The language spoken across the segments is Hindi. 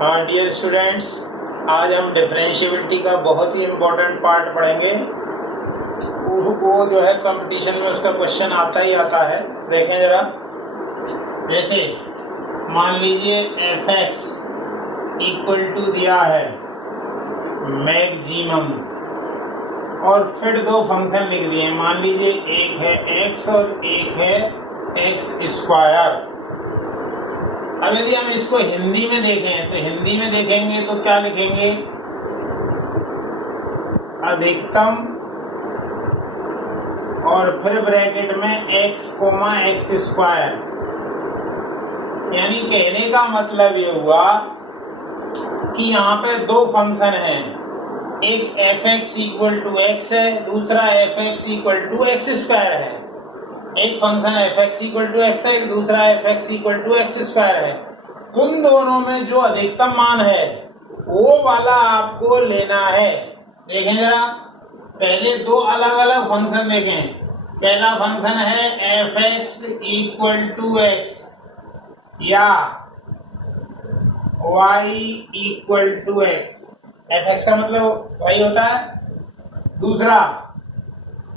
हाँ डियर स्टूडेंट्स, आज हम डिफरेंशिएबिलिटी का बहुत ही इम्पोर्टेंट पार्ट पढ़ेंगे। वो जो है कंपटीशन में उसका क्वेश्चन आता ही आता है। देखें ज़रा, जैसे मान लीजिए एफ एक्स इक्वल टू दिया है मैक्सिमम, और फिर दो फंक्शन लिख दिए। मान लीजिए एक है एक्स और एक है एक्स स्क्वायर। अब यदि हम इसको हिंदी में देखें तो हिंदी में देखेंगे तो क्या लिखेंगे? अधिकतम और फिर ब्रैकेट में एक्स कोमा एक्स स्क्वायर। यानी कहने का मतलब ये हुआ कि यहाँ पे दो फंक्शन हैं, एक F X equal to X है, दूसरा F X equal to x square है। एक function F X equal to X है, दूसरा F X equal to x square है। उन दोनों में जो अधिकतम मान है वो वाला आपको लेना है। देखें जरा, पहले दो अलग अलग फंक्शन देखें। पहला फंक्शन है F X equal to X या y equal to X. F X का मतलब y होता है। दूसरा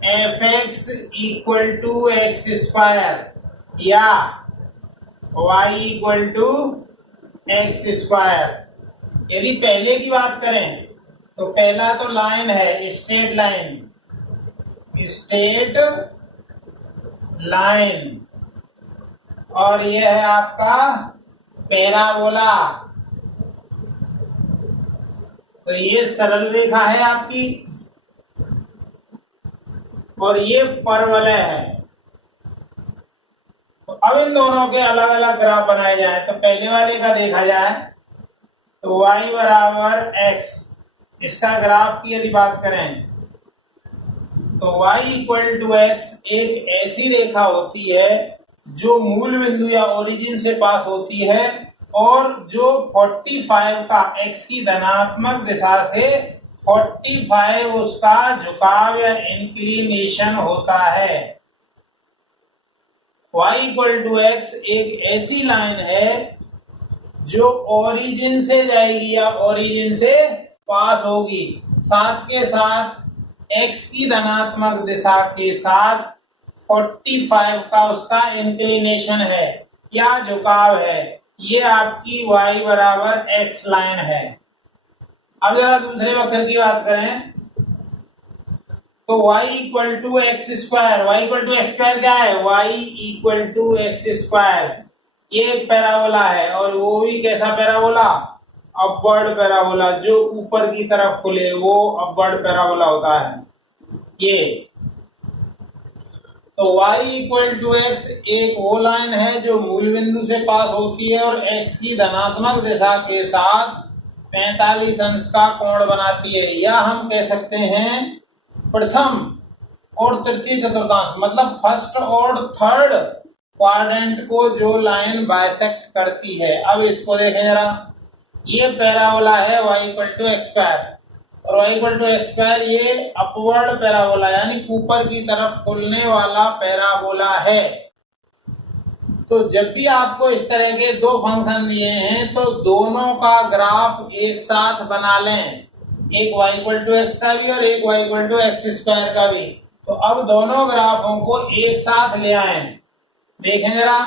F X equal to x square या y equal to x square. यदि पहले की बात करें तो पहला तो लाइन है स्ट्रेट लाइन, स्ट्रेट लाइन, और यह है आपका पैराबोला। तो ये सरल रेखा है आपकी और ये परवलय है। तो अब इन दोनों के अलग अलग ग्राफ बनाए जाए। तो पहले वाले का देखा जाए तो y बराबर x, इसका ग्राफ की यदि बात करें तो y इक्वल टू एक्स एक ऐसी रेखा होती है जो मूल बिंदु या ओरिजिन से पास होती है और जो 45 का x की धनात्मक दिशा से 45 उसका झुकाव या इंक्लिनेशन होता है। y इक्वल टू एक्स एक ऐसी लाइन है जो ओरिजिन से जाएगी या ओरिजिन से पास होगी, साथ के साथ x की धनात्मक दिशा के साथ 45 का उसका इंक्लिनेशन है या झुकाव है। ये आपकी y बराबर x लाइन है। अब जरा दूसरे वक्र की बात करें तो y equal to x square. y equal to x square क्या है? y equal to x square. ये एक पैराबोला है और वो भी कैसा पैराबोला? अपवर्ड पैराबोला, जो ऊपर की तरफ खुले वो अपवर्ड पैराबोला होता है ये। तो y इक्वल टू एक्स एक वो लाइन है जो मूल बिंदु से पास होती है और x की धनात्मक दिशा के साथ 45 अंश का कोण बनाती है, या हम कह सकते हैं प्रथम और तृतीय चतुर्थांश, मतलब फर्स्ट और थर्ड क्वाड्रेंट को जो लाइन बाइसेक्ट करती है। अब इसको देखें जरा, ये पैराबोला है y equal to x square और y equal to x square ये अपवर्ड पैराबोला यानी ऊपर की तरफ खुलने वाला पैराबोला है। तो जब भी आपको इस तरह के दो फंक्शन दिए हैं तो दोनों का ग्राफ एक साथ बना लें, एक y इक्वल टू एक्स का भी और एक y equal to x square का भी। तो अब दोनों ग्राफों को एक साथ ले आए। देखें जरा,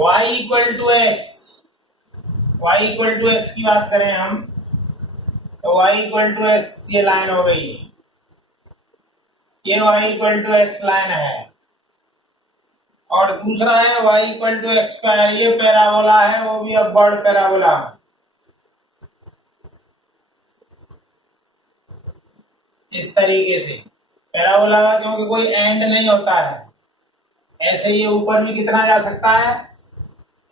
y equal to X, y equal to X की बात करें हम तो y इक्वल टू एक्स ये लाइन हो गई, ये y equal to X line है। और दूसरा है y equal to x square, ये पैराबोला है, वो भी अपवर्ड पैराबोला। इस तरीके से पैराबोला का क्योंकि कोई एंड नहीं होता है, ऐसे ये ऊपर भी कितना जा सकता है,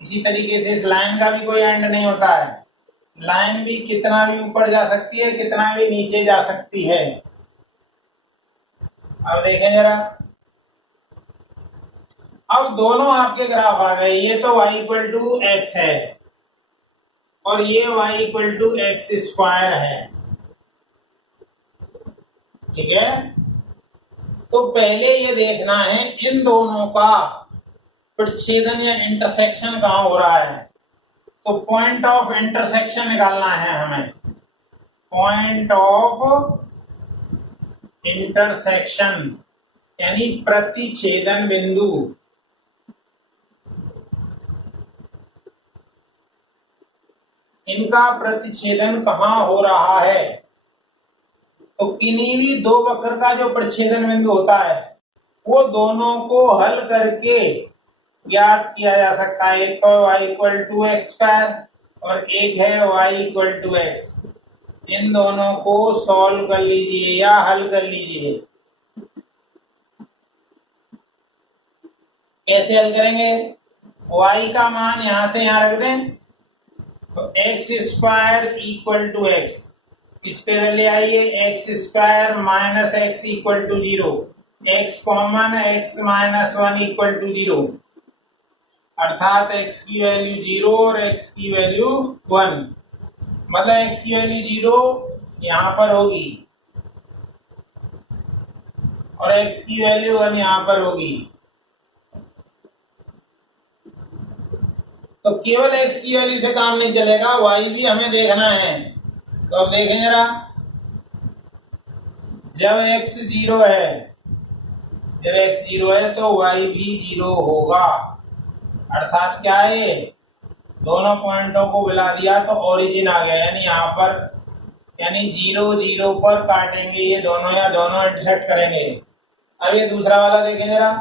इसी तरीके से इस लाइन का भी कोई एंड नहीं होता है। लाइन भी कितना भी ऊपर जा सकती है, कितना भी नीचे जा सकती है। अब देखें जरा, अब दोनों आपके ग्राफ आ गए। ये तो y इक्वल टू एक्स है और ये y equal to x square है, ठीक है। तो पहले ये देखना है इन दोनों का प्रतिच्छेदन या इंटरसेक्शन कहाँ हो रहा है, तो पॉइंट ऑफ इंटरसेक्शन निकालना है हमें। पॉइंट ऑफ इंटरसेक्शन यानी प्रतिच्छेदन बिंदु। इनका प्रतिच्छेदन कहाँ हो रहा है, तो किन्हीं भी दो वक्र का जो प्रतिच्छेदन बिंदु होता है वो दोनों को हल करके ज्ञात किया जा सकता है। एक तो y equal to x square और एक है y इक्वल टू एक्स। इन दोनों को सॉल्व कर लीजिए या हल कर लीजिए। कैसे हल करेंगे, y का मान यहां से यहां रख दें तो X square equal to X, इस पे ले आइए X square minus X equal to 0, X common, X minus 1 equal to 0, अर्थात x की वैल्यू 0 और x की वैल्यू 1, मतलब x की वैल्यू 0 यहां पर होगी और x की वैल्यू 1 यहां पर होगी। तो केवल x की वैल्यू से काम नहीं चलेगा, y भी हमें देखना है। तो अब देखें जरा, जब x 0 है, जब x 0 है तो y भी 0 होगा, अर्थात क्या है, दोनों पॉइंटों को मिला दिया तो ओरिजिन आ गया, यानी यहाँ पर, यानी 0 0 पर काटेंगे ये दोनों या दोनों इंटरसेक्ट करेंगे। अब ये दूसरा वाला देखें जरा,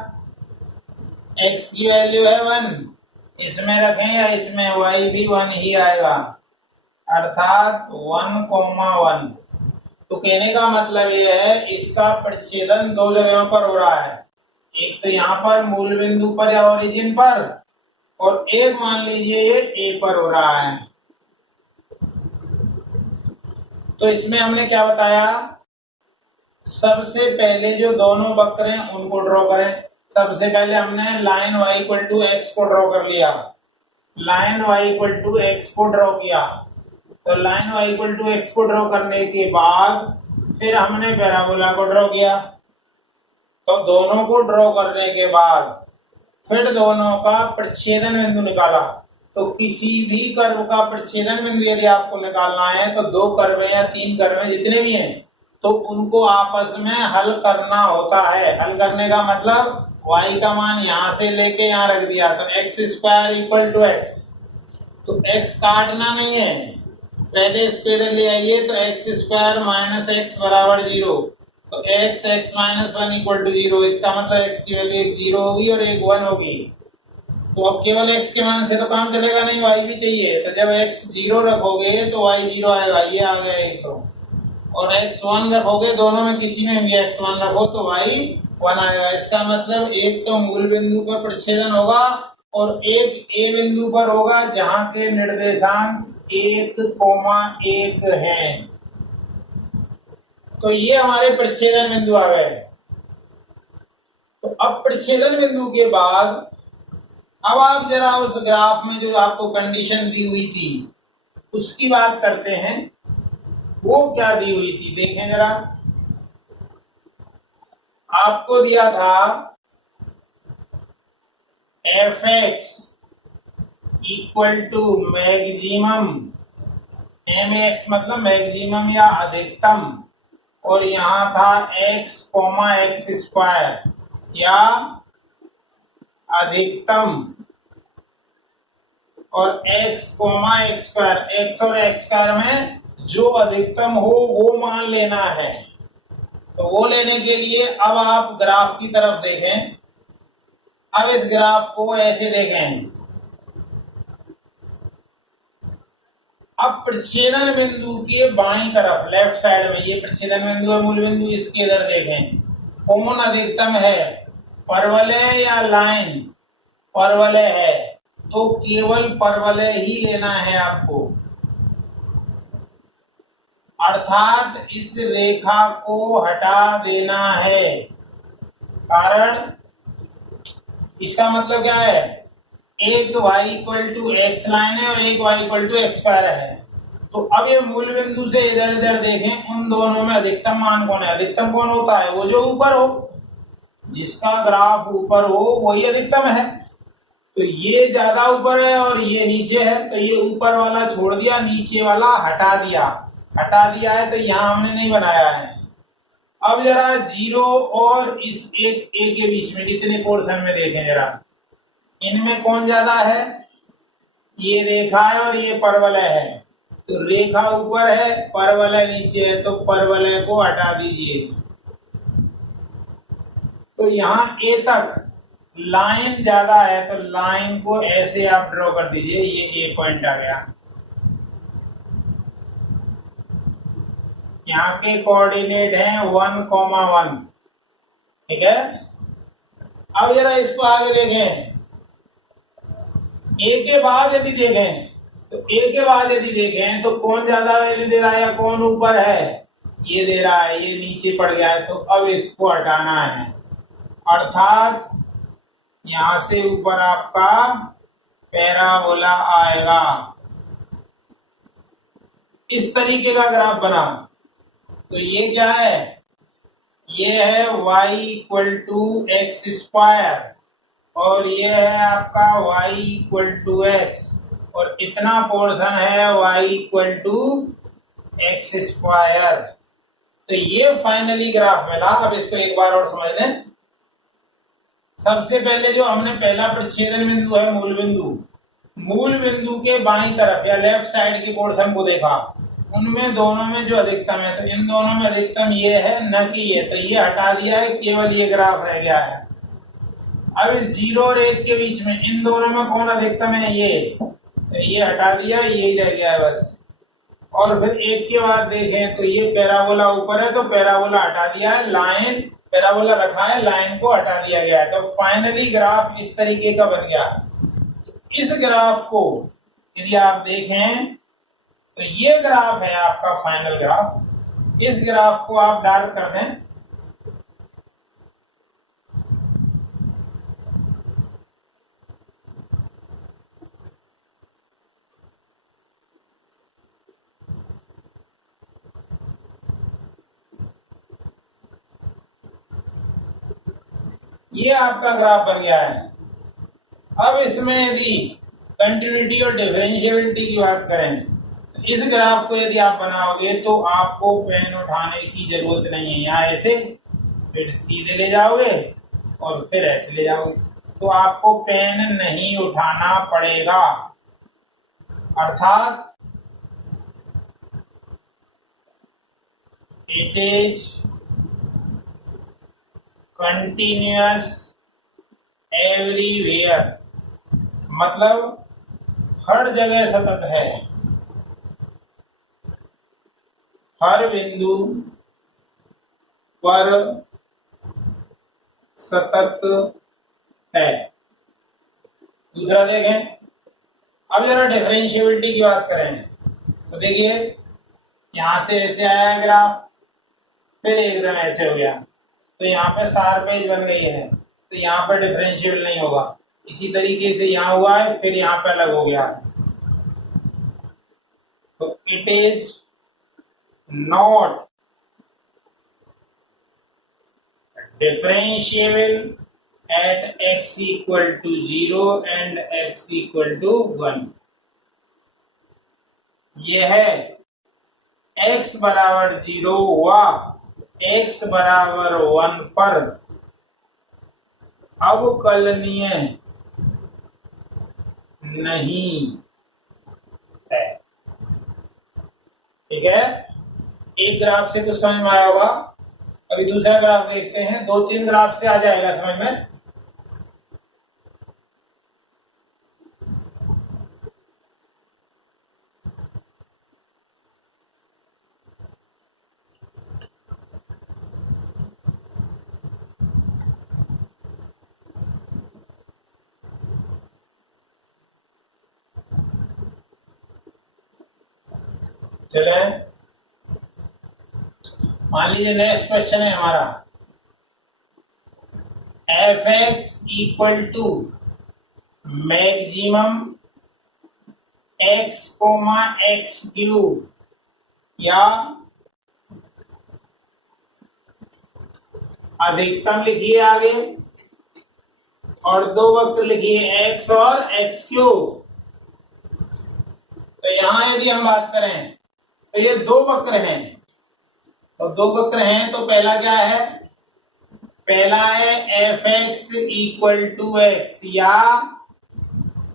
x की वैल्यू है 1, इसमें रखें या इसमें, y भी 1 ही आएगा, अर्थात 1,1। तो कहने का मतलब ये है इसका प्रतिच्छेदन दो जगहों पर हो रहा है, एक तो यहाँ पर मूल बिंदु पर या ओरिजिन पर, और एक मान लीजिए ये ए पर हो रहा है। तो इसमें हमने क्या बताया, सबसे पहले जो दोनों वक्र हैं उनको ड्रॉ करें। सबसे पहले हमने line y equal to X को ड्रॉ कर लिया, line y equal to X को ड्रॉ किया। तो line y equal to X को ड्रॉ करने के बाद फिर हमने पैराबोला को ड्रॉ किया। तो दोनों को ड्रॉ करने के बाद फिर दोनों का प्रतिच्छेदन बिंदु निकाला। तो किसी भी कर्व का प्रतिच्छेदन बिंदु यदि आपको निकालना है तो दो कर्व या तीन कर्व जितने भी हैं तो उनको आपस में हल करना होता है। हल करने का मतलब y का मान यहां से लेके यहां रख दिया, तो X square equal to X, तो x काटना नहीं है, पहले स्क्वायर ले आइए, तो एक्स स्क्वायर माइनस एक्स बराबर 0, तो x x minus 1 equal to 0, इसका मतलब x की वैल्यू एक 0 होगी और एक 1 होगी। तो अब केवल x के मान से तो काम चलेगा नहीं, y भी चाहिए। तो जब x 0 रखोगे तो y 0 आएगा, ये आ गया एक तो, और x 1 रखोगे, दोनों में किसी में भी x 1 रखो तो y 1 आएगा। इसका मतलब एक तो मूल बिंदु पर प्रतिच्छेदन होगा और एक a बिंदु पर होगा जहां के निर्देशांक 1,1 हैं। तो ये हमारे प्रतिच्छेदन बिंदु आ गए। तो अब प्रतिच्छेदन बिंदु के बाद अब आप जरा उस ग्राफ में जो आपको कंडीशन दी हुई थी उसकी बात करते हैं। वो क्या दी हुई थी देखें जरा, आपको दिया था fx equal to maximum, mx मतलब मैक्सिमम या अधिकतम, और यहाँ था x एक्स स्क्वायर या अधिकतम, और x एक्स स्क्वायर, x और एक्स स्क्वायर में जो अधिकतम हो वो मान लेना है। तो वो लेने के लिए अब आप ग्राफ की तरफ देखें। अब इस ग्राफ को ऐसे देखें, अब प्रतिच्छेदन बिंदु के बाईं तरफ लेफ्ट साइड में ये प्रतिच्छेदन बिंदु और मूल बिंदु, इसके इधर देखें कौन अधिकतम है, परवलय या लाइन, परवलय है, तो केवल परवलय ही लेना है आपको, अर्थात इस रेखा को हटा देना है। कारण इसका मतलब क्या है, एक y equal to X line है और एक y equal to x square है। तो अब ये मूल बिंदु से इधर इधर देखें, उन दोनों में अधिकतम मान कौन है, अधिकतम कौन होता है, वो जो ऊपर हो, जिसका ग्राफ ऊपर हो वही अधिकतम है। तो ये ज्यादा ऊपर है और ये नीचे है, तो ये ऊपर वाला छोड़ दिया, नीचे वाला हटा दिया। हटा दिया है तो यहाँ हमने नहीं बनाया है। अब जरा जीरो और इस एक ए के बीच में कितने पोर्शन में देखें जरा, इनमें कौन ज्यादा है? ये रेखा है और ये परवलय है। तो रेखा ऊपर है, परवलय नीचे है, तो परवलय को हटा दीजिए। तो यहाँ ए तक लाइन ज्यादा है, तो लाइन को ऐसे आप ड्रॉ कर दीजिए, ये ए पॉइंट आ गया। यहाँ के कोऑर्डिनेट हैं 1,1, ठीक है। अब जरा इसको आगे देखें, ए के बाद यदि देखें तो ए के बाद यदि देखें तो कौन ज्यादा वैल्यू दे रहा है या कौन ऊपर है? ये दे रहा है, ये नीचे पड़ गया है, तो अब इसको हटाना है। अर्थात यहां से ऊपर आपका पैराबोला आएगा। इस तरीके का ग्राफ बना, तो ये क्या है? ये है y equal to x square और ये है आपका y इक्वल टू एक्स, और इतना पोर्शन है y equal to x square. तो ये फाइनली ग्राफ मिला। अब इसको एक बार और समझ लें। सबसे पहले जो हमने पहला प्रतिच्छेदन बिंदु है मूल बिंदु, मूल बिंदु के बाईं तरफ या लेफ्ट साइड के पोर्शन को देखा, उनमें दोनों में जो अधिकतम है, तो इन दोनों में अधिकतम ये है, न कि ये, तो ये हटा दिया है, केवल ये ग्राफ रह गया है। अब इस 0 और 1 के बीच में इन दोनों में कौन अधिकतम है? ये, तो ये हटा दिया, यही रह गया है बस। और फिर 1 के बाद देखें तो ये पैराबोला ऊपर है, तो पैराबोला हटा दिया है, लाइन पैराबोला रखा है, लाइन को हटा दिया गया है। तो फाइनली ग्राफ इस तरीके का बन गया। इस ग्राफ को यदि आप देखें तो ये ग्राफ है आपका फाइनल ग्राफ। इस ग्राफ को आप डार्क कर दें, ये आपका ग्राफ बन गया है। अब इसमें यदि कंटिन्यूटी और डिफरेंशिएबिलिटी की बात करें, इस ग्राफ को यदि आप बनाओगे तो आपको पेन उठाने की जरूरत नहीं है। यहाँ ऐसे फिर सीधे ले जाओगे और फिर ऐसे ले जाओगे, तो आपको पेन नहीं उठाना पड़ेगा। अर्थात इट इज कंटिन्यूअस एवरीवेयर, मतलब हर जगह सतत है, हर बिंदु पर सतत है। दूसरा देखें, अब जरा डिफरेंशिएबिलिटी की बात करें तो देखिए यहां से ऐसे आया है ग्राफ, फिर एकदम ऐसे हो गया, तो यहाँ पे शार्प एज बन गई है, तो यहाँ पर डिफरेंशिएबल नहीं होगा। इसी तरीके से यहाँ हुआ है, फिर यहाँ पे अलग हो गया, तो it is not differentiable at x equal to 0 and x equal to 1। यह है x बराबर 0 हुआ, x बराबर 1 पर अवकलनीय नहीं है। ठीक है, एक ग्राफ से तो समझ में आया होगा। अभी दूसरा ग्राफ देखते हैं, 2-3 ग्राफ से आ जाएगा समझ में। चले, मान लीजिए नेक्स्ट क्वेश्चन है हमारा, F X equal to maximum X comma X cube या अधिकतम लिखिए आगे, और दो वक्र लिखिए x और x क्यूब। तो यहां यदि हम बात करें तो ये दो वक्र हैं, और दो वक्र हैं तो पहला क्या है, पहला है F X equal to X या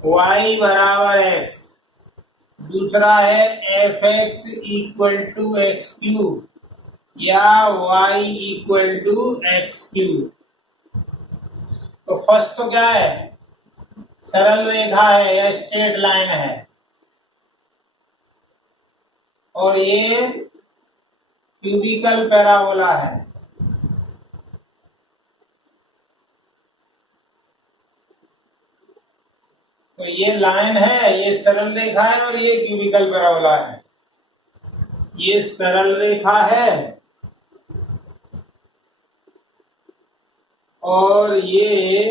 y बराबर x, दूसरा है F X equal to X cube या y equal to X cube. तो फर्स्ट तो क्या है, सरल रेखा है या स्ट्रेट लाइन है, और ये क्यूबिकल पैराबोला है। तो ये लाइन है, ये सरल रेखा है, और ये क्यूबिकल पैराबोला है। ये सरल रेखा है और ये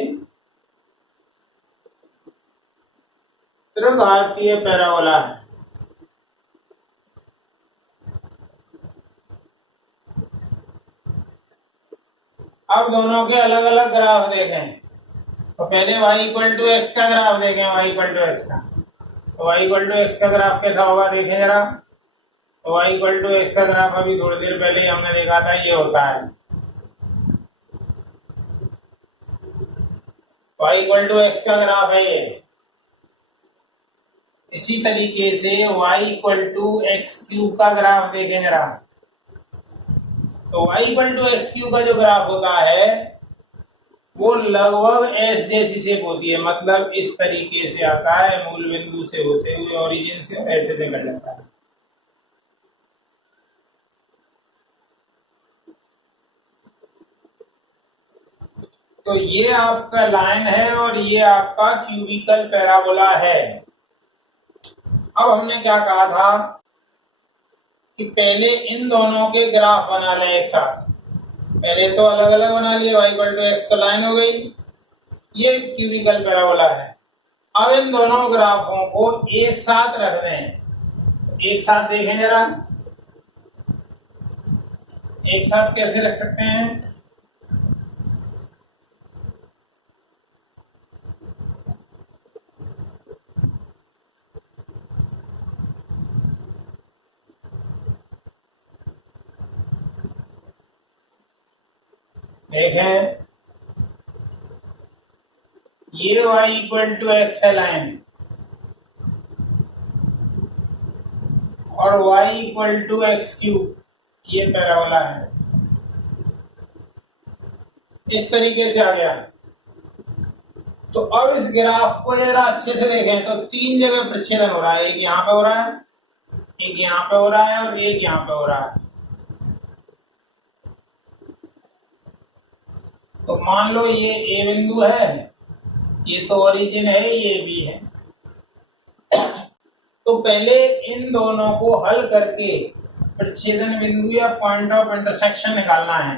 त्रिघातीय पैराबोला है। अब दोनों के अलग अलग ग्राफ देखें। तो पहले y इक्वल टू एक्स का ग्राफ देखें, y इक्वल टू एक्स का। तो y इक्वल टू एक्स का ग्राफ कैसा होगा देखें जरा। तो y इक्वल टू एक्स का ग्राफ अभी थोड़ी देर पहले ही हमने देखा था, ये होता है y इक्वल टू एक्स का ग्राफ है ये। इसी तरीके से y equal to X cube का ग्राफ देखें जरा। तो y equal to X cube का जो ग्राफ होता है वो लगभग एस जैसी शेप होती है, मतलब इस तरीके से आता है, मूल बिंदु से होते हुए ओरिजिन से ऐसे निकल जाता है। तो ये आपका लाइन है और ये आपका क्यूबिकल पैराबोला है। अब हमने क्या कहा था कि पहले इन दोनों के ग्राफ बना लें एक साथ। पहले तो अलग अलग बना लिए, y इक्वल टू एक्स तो लाइन हो गई, ये क्यूबिकल पैराबोला है। अब इन दोनों ग्राफों को एक साथ रख दें। एक साथ देखें जरा, एक साथ कैसे रख सकते हैं। देखें, ये y इक्वल टू एक्स है लाइन, और y equal to X cube ये पैराबोला है। इस तरीके से आ गया। तो अब इस ग्राफ को जरा अच्छे से देखें तो तीन जगह प्रच्छेदन हो रहा है। एक यहाँ पे हो रहा है, एक यहाँ पे हो रहा है, और एक यहाँ पे हो रहा है। तो मान लो ये ए बिंदु है, ये तो ओरिजिन है, ये बी है। तो पहले इन दोनों को हल करके प्रच्छेदन बिंदु या पॉइंट ऑफ इंटरसेक्शन निकालना है।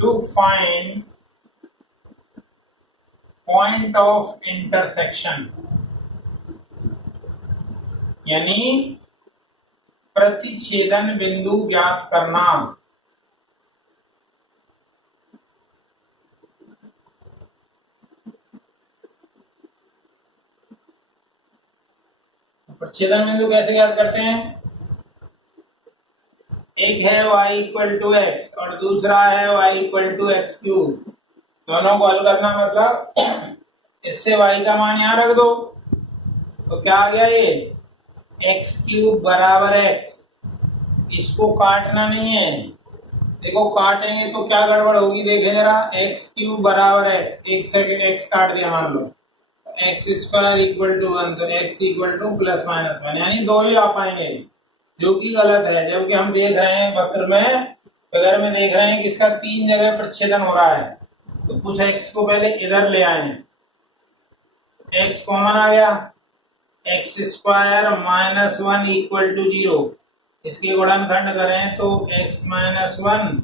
To find point of intersection, यानी प्रतिच्छेदन बिंदु ज्ञात करना। प्रच्छेदन बिंदु कैसे ज्ञात करते हैं, एक है y इक्वल टू एक्स और दूसरा है y equal to X cube. दोनों को हल करना मतलब इससे y का मान यहां रख दो, तो क्या आ गया, ये एक्स क्यूब बराबर एक्स। इसको काटना नहीं है, देखो काटेंगे तो क्या गड़बड़ होगी, देखें जरा। एक्स क्यूब बराबर एक्स, एक सेकेंड एक्स काट दिया मान लो, एक्स स्क्वायर इक्वल टू 1, तो x equal two plus minus 1, यानी दो ही आ पाएंगे, जो कि गलत है। जबकि हम देख रहे हैं वक्र में, फिगर में देख रहे हैं कि इसका तीन जगह प्रच्छेदन हो रहा है। तो कुछ एक्स को पहले इधर ले आए, एक्स कॉमन आ गया, X square minus 1 equal to 0। इसके गुणनखंड करें तो X minus 1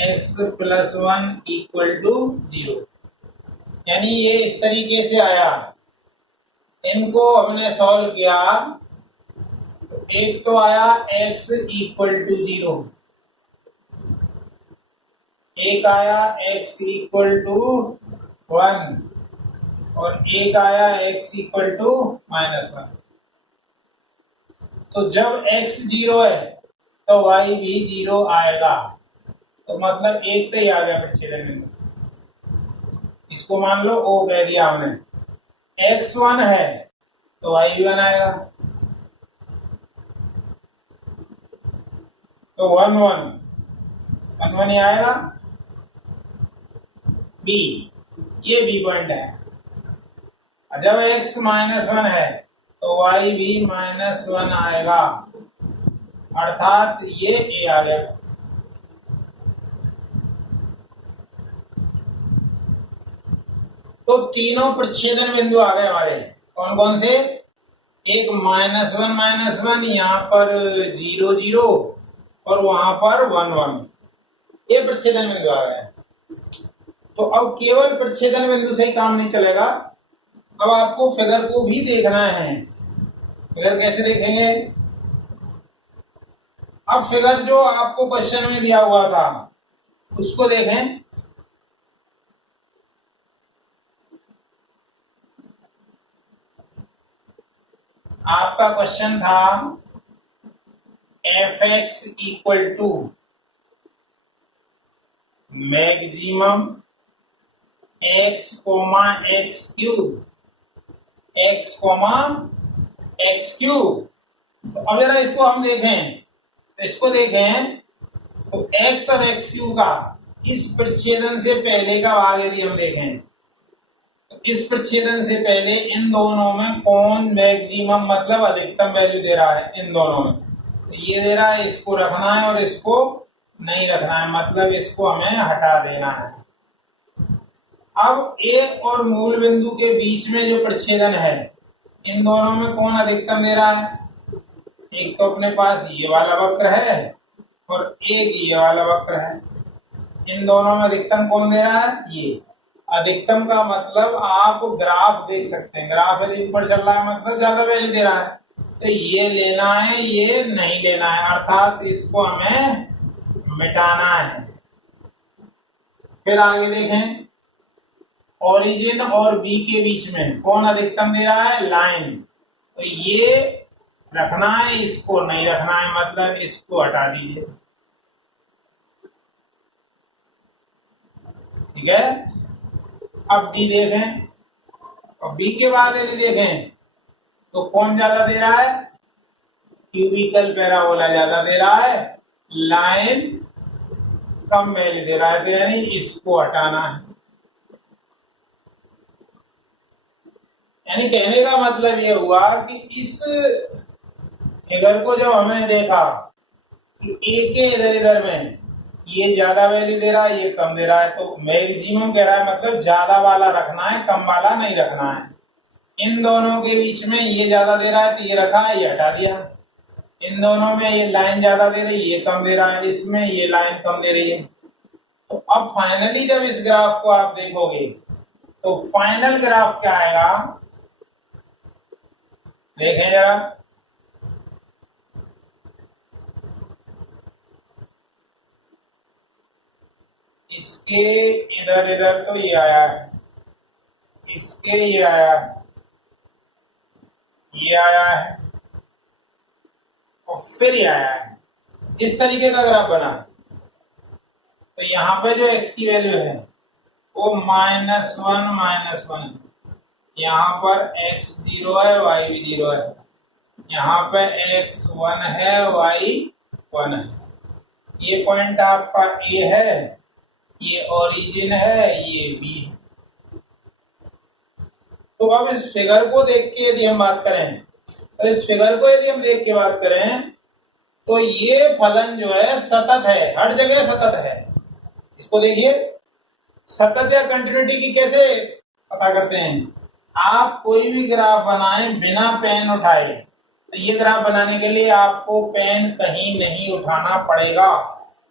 X plus 1 equal to 0, यानी ये इस तरीके से आया। इनको हमने सॉल्व किया, तो एक तो आया x इक्वल टू 0, एक आया x इक्वल टू 1 और एक आया x इक्वल टू -1। तो जब x 0 है तो y भी 0 आएगा। तो मतलब एक तो ही आ गया प्रच्छेदन बिंदु। इसको मान लो O कह दिया हमने। x 1 है तो y भी 1 आएगा। तो 1 1 1 1 ही आएगा। B, ये B पॉइंट है। जब x -1 है तो y भी -1 आएगा, अर्थात ये A आ गया। तो तीनों प्रच्छेदन बिंदु आ गए हमारे। कौन कौन से? एक -1 यहाँ पर 0 0 और वहां पर 1 1, ये प्रच्छेदन बिंदु आ गए। तो अब केवल प्रच्छेदन बिंदु से ही काम नहीं चलेगा, अब आपको फिगर को भी देखना है। फिगर कैसे देखेंगे? अब फिगर जो आपको क्वेश्चन में दिया हुआ था उसको देखें। आपका क्वेश्चन था fx equal to maximum x X cube X cube. तो अब जरा इसको हम देखें, तो इसको देखें तो x और एक्स क्यूब का इस प्रच्छेदन से पहले का भाग यदि हम देखें तो इस प्रच्छेदन से पहले इन दोनों में कौन मैक्सिमम मतलब अधिकतम वैल्यू दे रहा है? इन दोनों में तो ये दे रहा है, इसको रखना है और इसको नहीं रखना है, मतलब इसको हमें हटा देना है। अब A और मूल बिंदु के बीच में जो प्रच्छेदन है इन दोनों में कौन अधिकतम दे रहा है? एक तो अपने पास ये वाला वक्र है और एक ये वाला वक्र है। इन दोनों में अधिकतम कौन दे रहा है? ये। अधिकतम का मतलब आप ग्राफ देख सकते हैं, ग्राफ यदि ऊपर चल रहा है मतलब ज्यादा वैल्यू दे रहा है, तो ये लेना है, ये नहीं लेना है, अर्थात इसको हमें मिटाना है। फिर आगे देखें, ओरिजिन और बी के बीच में कौन अधिकतम दे रहा है? लाइन। तो ये रखना है, इसको नहीं रखना है, मतलब इसको हटा दीजिए। ठीक है। अब बी देखें, और बी के बाद यदि देखें तो कौन ज्यादा दे रहा है? क्यूबिकल पैराबोला ज्यादा दे रहा है, लाइन कम वैल्यू दे रहा है, तो यानी इसको हटाना है। यानी कहने का मतलब यह हुआ कि इस फिगर को जब हमने देखा कि ए के इधर इधर में ये ज्यादा वैल्यू दे रहा है, ये कम दे रहा है, तो मैक्सिमम कह रहा है, मतलब ज्यादा वाला रखना है, कम वाला नहीं रखना है। इन दोनों के बीच में ये ज्यादा दे रहा है तो ये रखा है, ये हटा दिया। इन दोनों में ये लाइन ज्यादा दे रही है, ये कम दे रहा है, इसमें ये लाइन कम दे रही है। तो अब फाइनली जब इस ग्राफ को आप देखोगे तो फाइनल ग्राफ क्या आएगा? देखें जरा, इसके इधर इधर तो ये आया है, इसके ये आया है, ये आया है और फिर ये आया है। इस तरीके का ग्राफ बना। तो यहाँ पे जो x की वैल्यू है वो -1 है। यहाँ पर x 0 है, y भी 0 है। यहाँ पे x 1 है, y 1 है। ये पॉइंट आपका A है, ये ओरिजिन है, ये B है। तो अब इस फिगर को देख के यदि हम बात करें, तो इस फिगर को यदि हम देख के बात करें तो ये फलन जो है सतत है, हर जगह सतत है। इसको देखिए, सतत या कंटिन्यूटी की कैसे पता करते हैं? आप कोई भी ग्राफ बनाएं बिना पेन उठाए, तो ये ग्राफ बनाने के लिए आपको पेन कहीं नहीं उठाना पड़ेगा,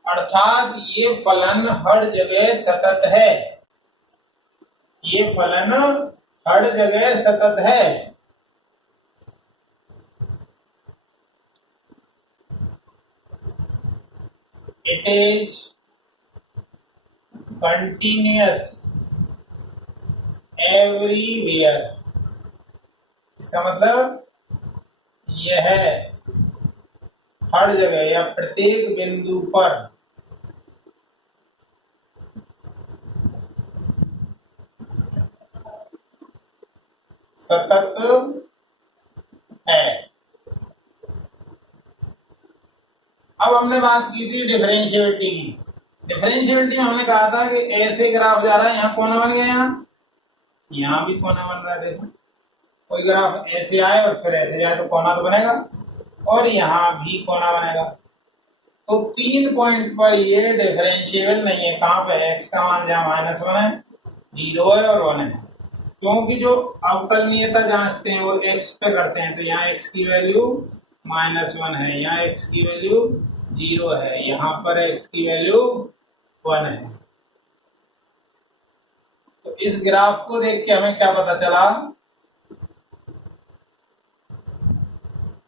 अर्थात ये फलन हर जगह सतत है। ये फलन हर जगह सतत है। It is continuous एवरीवेयर, इसका मतलब यह है हर जगह या प्रत्येक बिंदु पर सतत है। अब हमने बात की थी डिफरेंशिएबिलिटी की। डिफरेंशिएबिलिटी में हमने कहा था कि ऐसे ग्राफ जा रहा है, यहाँ कोना बन गया, यहाँ भी कोना बन रहा है। देखो कोई ग्राफ ऐसे आए और फिर ऐसे जाए तो कोना तो बनेगा, और यहाँ भी कोना बनेगा। तो 3 पॉइंट पर ये डिफरेंशिएबल नहीं है। कहाँ पे? x का मान जहाँ -1 है, 0 है और 1 है। क्योंकि जो अवकलनीयता जांचते हैं वो x पे करते हैं, तो यहाँ x की वैल्यू -1 है, यहाँ x की वैल्यू 0 है, यहाँ पर x की वैल्यू 1 है। तो इस ग्राफ को देख के हमें क्या पता चला?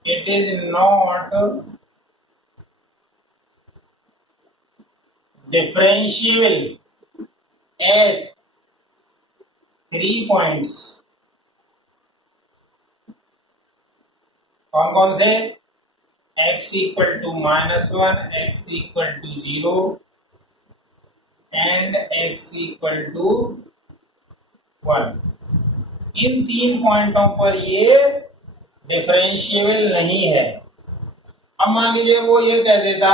It is not differentiable at 3 points. कौन कौन से? x equal to -1, x equal to 0 and x equal to 1। इन 3 पॉइंटों पर ये डिफरेंशिएबल नहीं है। अब मान लीजिए वो ये कह देता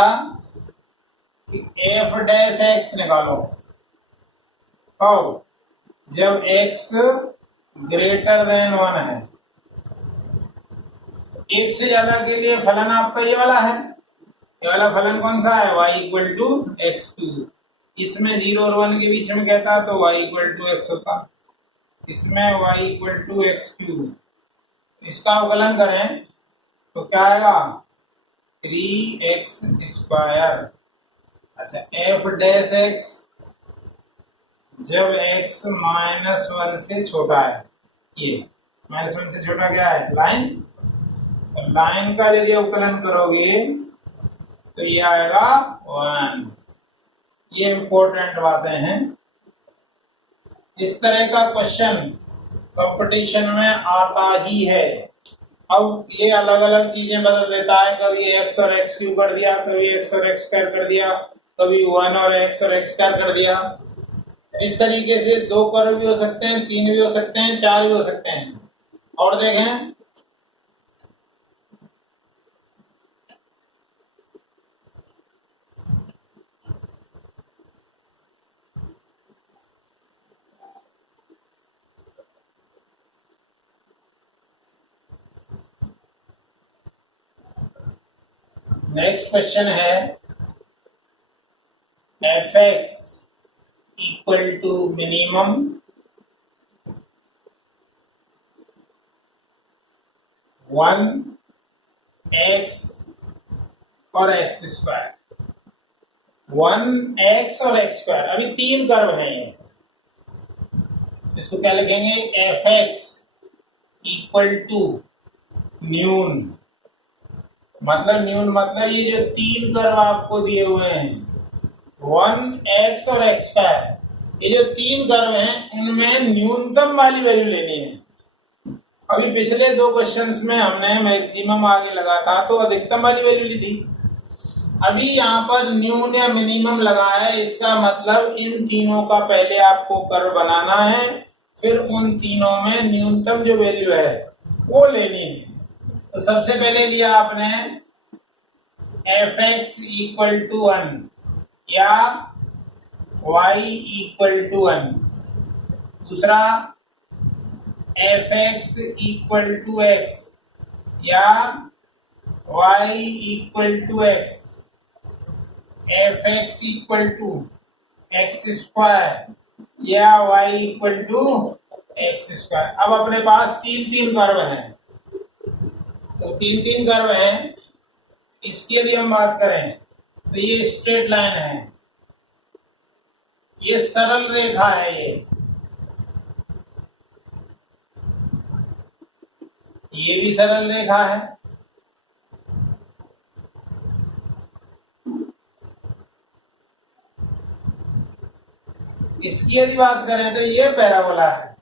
कि f डैश x निकालो, कब? जब x ग्रेटर देन 1 है। एक से ज्यादा के लिए फलन आपका ये वाला है। ये वाला फलन कौन सा है? y equal to x2। इसमें 0 और 1 के बीच में कहता तो y इक्वल टू x होता, इसमें y इक्वल टू x3। इसका अवकलन करें तो क्या आएगा? 3x²। अच्छा, f डैश x जब x -1 से छोटा है, ये -1 से छोटा क्या है? लाइन। तो लाइन का यदि अवकलन करोगे तो ये आएगा 1। ये इंपॉर्टेंट बातें हैं। इस तरह का क्वेश्चन कंपटीशन में आता ही है। अब ये अलग अलग चीजें बदल देता है, कभी x और x³ कर दिया, कभी x और x² कर दिया, कभी 1 और x और x² कर दिया। इस तरीके से 2 कर्व भी हो सकते हैं, 3 भी हो सकते हैं, 4 भी हो सकते हैं। और देखें, नेक्स्ट क्वेश्चन है f(x) equal to minimum 1x और x²। 1x और x², अभी 3 कर्व हैं ये। इसको क्या लिखेंगे? f(x) इक्वल टू न्यून, मतलब न्यून मतलब ये जो 3 कर्व आपको दिए हुए हैं 1x और x², ये जो 3 कर्व हैं उनमें न्यूनतम वाली वैल्यू लेनी है। अभी पिछले 2 क्वेश्चंस में हमने मैक्सिमम आगे लगा था तो अधिकतम वाली वैल्यू ली थी। अभी यहाँ पर न्यून या मिनिमम लगा है, इसका मतलब इन तीनों का पहले आपको कर्व बनाना है, फिर उन तीनों में न्यूनतम जो वैल्यू है वो लेनी है। तो सबसे पहले लिया आपने f(x) इक्वल टू 1 या y इक्वल टू 1। दूसरा f(x) इक्वल टू x या y equal to x, f(x) equal to x² या y इक्वल टू x²। अब अपने पास 3 कर्व हैं, तो 3 कर्व हैं। इसकी यदि हम बात करें तो ये स्ट्रेट लाइन है, ये सरल रेखा है, ये भी सरल रेखा है। इसकी यदि बात करें तो ये पैराबोला है,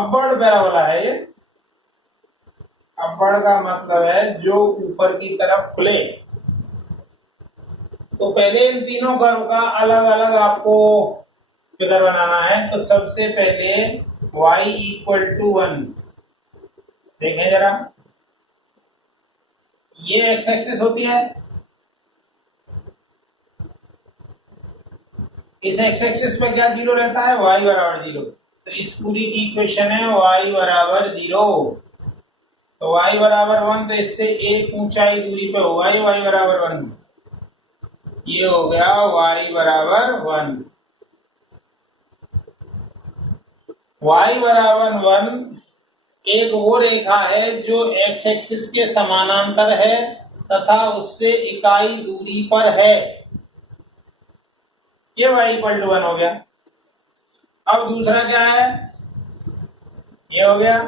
अपवर्ड पैराबोला है ये। अपवर्ड का मतलब है जो ऊपर की तरफ खुले। तो पहले इन तीनों कर्व का अलग अलग आपको फिगर बनाना है। तो सबसे पहले y इक्वल टू 1 देखें जरा, ये एक्स एक्सिस होती है, इस एक्स एक्सिस पे क्या जीरो रहता है, y बराबर 0। तो इस पूरी की इक्वेशन है y बराबर 0। तो y बराबर 1, तो इससे एक ऊंचाई दूरी पे होगा ये y बराबर 1। ये हो गया y बराबर 1। y बराबर 1 एक वो रेखा है जो एक्स एक्सिस के समानांतर है तथा उससे इकाई दूरी पर है। ये y इक्वल टू 1 हो गया। अब दूसरा क्या है, ये हो गया।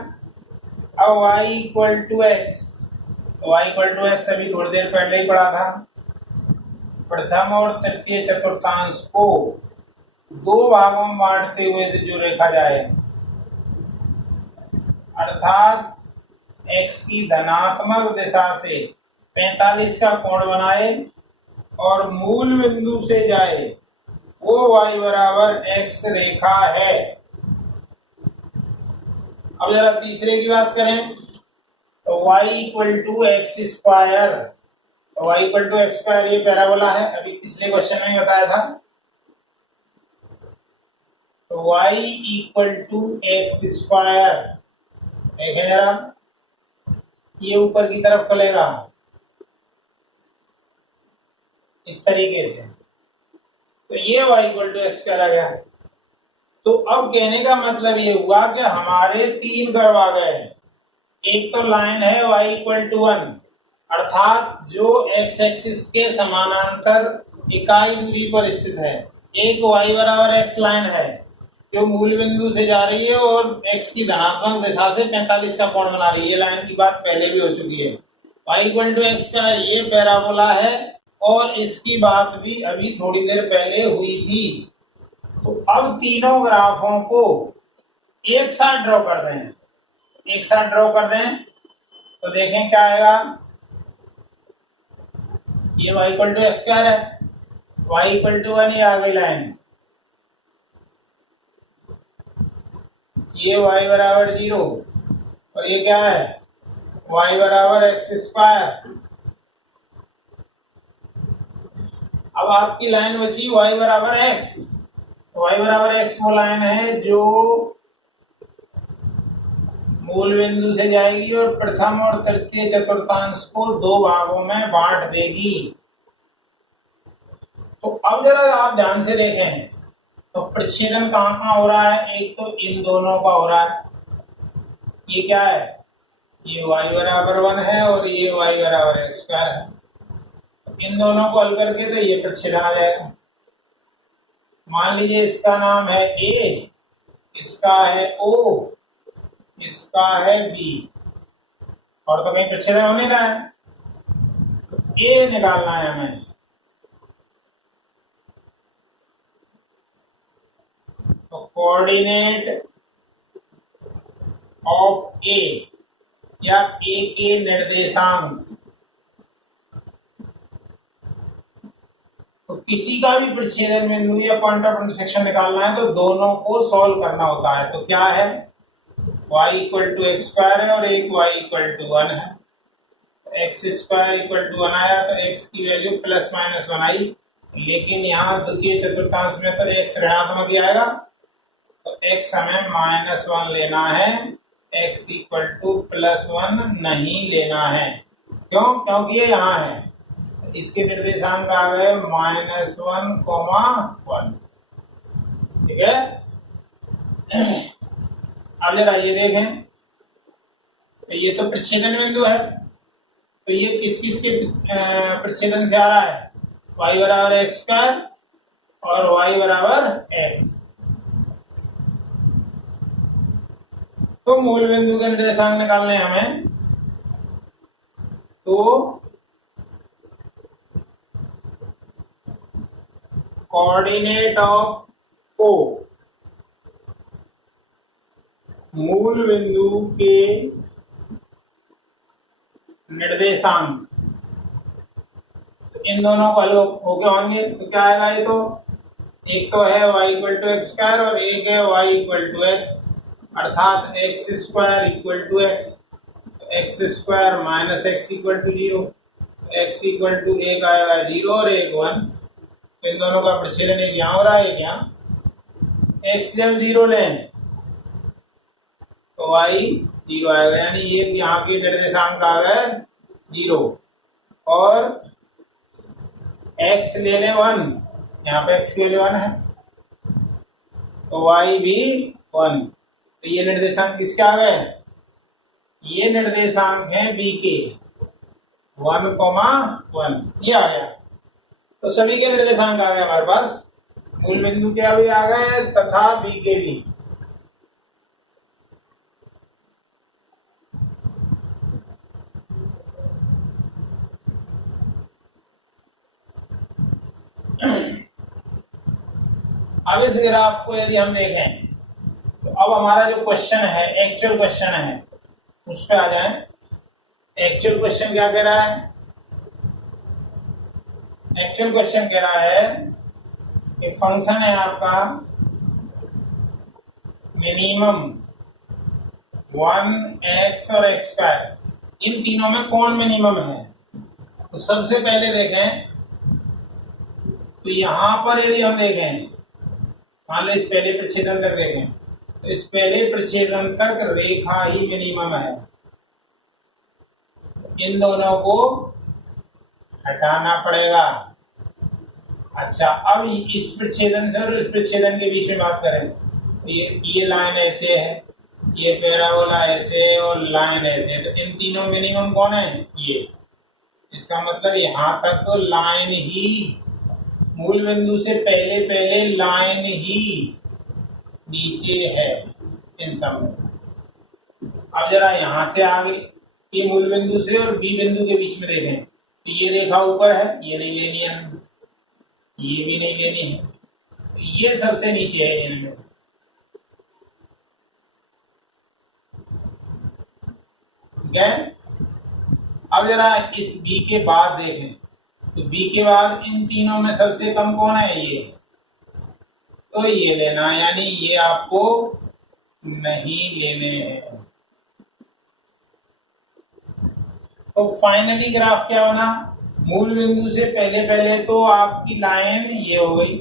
अब y इक्वल टू एक्स, तो y इक्वल टू एक्स अभी थोड़ी देर पहले ही पढ़ा था। प्रथम और तृतीय चतुर्थांश को दो भागों में बांटते हुए जो रेखा जाए, अर्थात x की धनात्मक दिशा से 45 का कोण बनाए और मूल बिंदु से जाए, वो y बराबर x रेखा है। अब जरा तीसरे की बात करें तो y equal to x square. y equal to x square ये पैराबोला है, अभी पिछले क्वेश्चन में ही बताया था। तो y equal to x square देखें जरा, ये ऊपर की तरफ खुलेगा इस तरीके से। तो ये y equal to x square आ गया। तो अब कहने का मतलब ये हुआ कि हमारे तीन कर्व आ गए। एक तो लाइन है y इक्वल टू 1, अर्थात जो x एक्सिस के समानांतर इकाई दूरी पर स्थित है। एक y बराबर x लाइन है जो मूल बिंदु से जा रही है और x की धनात्मक दिशा से 45 का कोण बना रही है। ये लाइन की बात पहले भी हो चुकी है। y इक्वल टू एक्स का ये पैराबोला है और इसकी बात भी अभी थोड़ी देर पहले हुई थी। तो अब तीनों ग्राफों को एक साथ ड्रॉ कर दें, एक साथ ड्रॉ कर दें तो देखें क्या आएगा। ये y equal to x square है, y इक्वल टू 1 ये आ गई लाइन, ये y बराबर 0 और ये क्या है y बराबर एक्स स्क्वायर। अब आपकी लाइन बची y बराबर x। y बराबर x वो लाइन है जो मूल बिंदु से जाएगी और प्रथम और तृतीय चतुर्थांश को दो भागों में बांट देगी। तो अब जरा आप ध्यान से देखें तो प्रच्छेदन कहाँ कहाँ हो रहा है। एक तो इन दोनों का हो रहा है, ये क्या है, ये y बराबर 1 है और ये y बराबर एक्स स्क्वायर है। इन दोनों को हल करके तो ये प्रच्छेदन आ जाएगा। मान लीजिए इसका नाम है a, इसका है o, इसका है b, और तो कहीं प्रच्छेदन हो नहीं रहा है। तो a निकालना है हमें। तो कोऑर्डिनेट ऑफ a या a के निर्देशांक, तो किसी का भी प्रच्छेदन बिंदु या पॉइंट ऑफ इंटरसेक्शन निकालना है तो दोनों को सॉल्व करना होता है। तो क्या है, y equal to x square है और एक y इक्वल टू 1 है। एक्स स्क्वायर इक्वल टू 1 आया तो x की वैल्यू प्लस माइनस 1 आई, लेकिन यहाँ द्वितीय चतुर्थांश में तो x ऋणात्मक ही आएगा। तो x हमें -1 लेना है, x इक्वल टू +1 नहीं लेना है। क्यों, क्योंकि ये यहाँ है। इसके निर्देशांक आ गए -1, 1। ठीक है। अब जरा ये देखें तो ये तो प्रच्छेदन बिंदु है, तो ये किस किस के प्रच्छेदन से आ रहा है, y बराबर एक्स स्क्वायर और y बराबर x। तो मूल बिंदु के निर्देशांक निकालने हमें, तो कोऑर्डिनेट ऑफ O मूल बिंदु के निर्देशांक, इन दोनों को हल होके होंगे तो क्या आएगा? ये तो एक तो है y equal to x square और एक है y इक्वल टू एक्स, अर्थात X square equal to X, X square minus X equal to zero, X equal to एक आएगा जीरो और एक वन, तो इन दोनों का प्रतिच्छेदन एक यहाँ हो रहा है, एक यहाँ। एक्स जब जीरो लें तो y जीरो आएगा, यानी ये यहाँ के निर्देशांक आ गए जीरो, और x ले लें वन, यहाँ पे x की वैल्यू वन है तो y भी वन, तो ये निर्देशांक किसके आ गए? ये निर्देशांक है b के, 1,1 ये आ गया। तो सभी के निर्देशांक आ गए हमारे पास, मूल बिंदु के भी आ गए तथा b के भी। अब इस ग्राफ को यदि हम देखें तो अब हमारा जो क्वेश्चन है, एक्चुअल क्वेश्चन है, उस पर आ जाए। एक्चुअल क्वेश्चन क्या कह रहा है? एक्चुअल क्वेश्चन कह रहा है कि फंक्शन है आपका मिनिमम 1x और x स्क्वायर, इन तीनों में कौन मिनिमम है? तो सबसे पहले देखें तो यहां पर यदि हम देखें, मान लो इस पहले प्रच्छेदन तक देखें तो इस पहले प्रच्छेदन तक रेखा ही मिनिमम है, इन दोनों को हटाना पड़ेगा। अच्छा, अब इस प्रच्छेदन से और इस प्रच्छेदन के बीच में बात करें तो ये लाइन ऐसे है, ये पैराबोला ऐसे है और लाइन ऐसे है, तो इन तीनों मिनिमम कौन है? ये। इसका मतलब यहां तक तो लाइन ही, मूल बिंदु से पहले पहले लाइन ही नीचे है इन सब में। अब जरा यहां से आगे ये मूल बिंदु से और बी बिंदु के बीच में देखें तो ये रेखा ऊपर है, ये नहीं लेनी है, ये भी नहीं लेनी है, तो ये सबसे नीचे है इनमें। ठीक है। अब जरा इस बी के बाद देखें तो बी के बाद इन तीनों में सबसे कम कौन है? ये, तो ये लेना, यानी ये आपको नहीं लेने हैं। तो फाइनली ग्राफ क्या होना? मूल बिंदु से पहले पहले तो आपकी लाइन ये हो गई,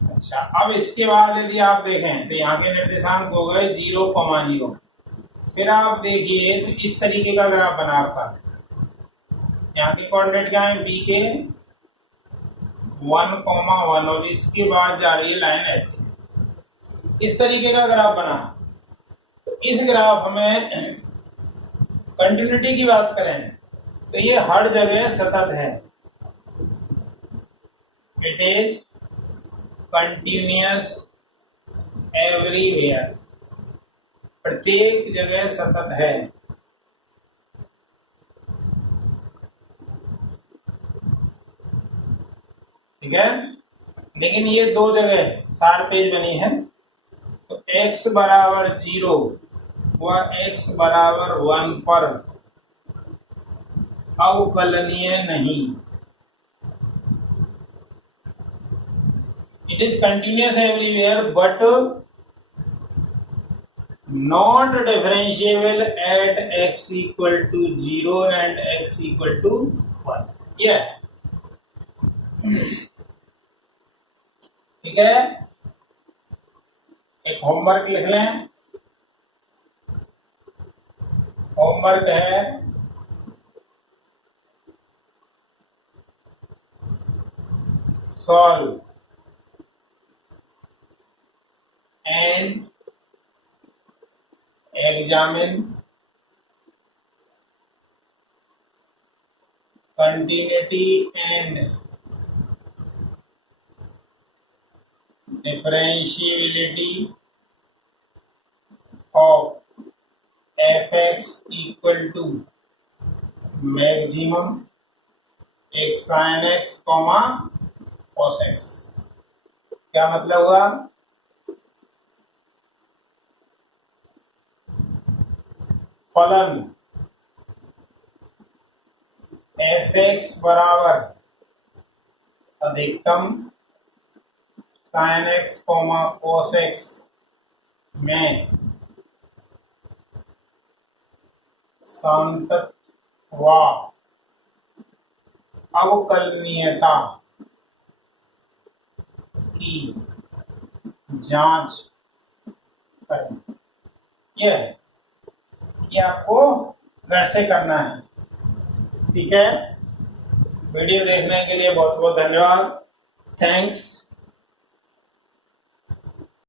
अच्छा, अब इसके बाद यदि आप देखें तो यहाँ के निर्देशांक हो गए 0,0। फिर आप देखिए तो इस तरीके का ग्राफ बना आपका, यहाँ के कोऑर्डिनेट क्या है? बी के 1,1 और इसके बाद जा रही है लाइन ऐसे, इस तरीके का ग्राफ बना। तो इस ग्राफ में कंटिन्यूटी की बात करें तो ये हर जगह सतत है, इट इज कंटिन्यूअस एवरीवेयर, प्रत्येक जगह सतत है। ठीक है, लेकिन ये दो जगह सार पेज बनी है, तो x बराबर 0 व x बराबर 1 पर अवकलनीय नहीं। It is continuous everywhere but not differentiable at x equal to 0 and x equal to 1। yeah। ठीक है, एक होमवर्क लिख लें। होमवर्क है solve and examine continuity and differentiability of fx equal to maximum x sin x comma cos x। क्या मतलब हुआ? फलन fx बराबर अधिकतम sin x cos x में सांतत्वा अवकलनीयता की जांच करें। ये आपको घर से करना है। ठीक है, वीडियो देखने के लिए बहुत बहुत धन्यवाद। थैंक्स।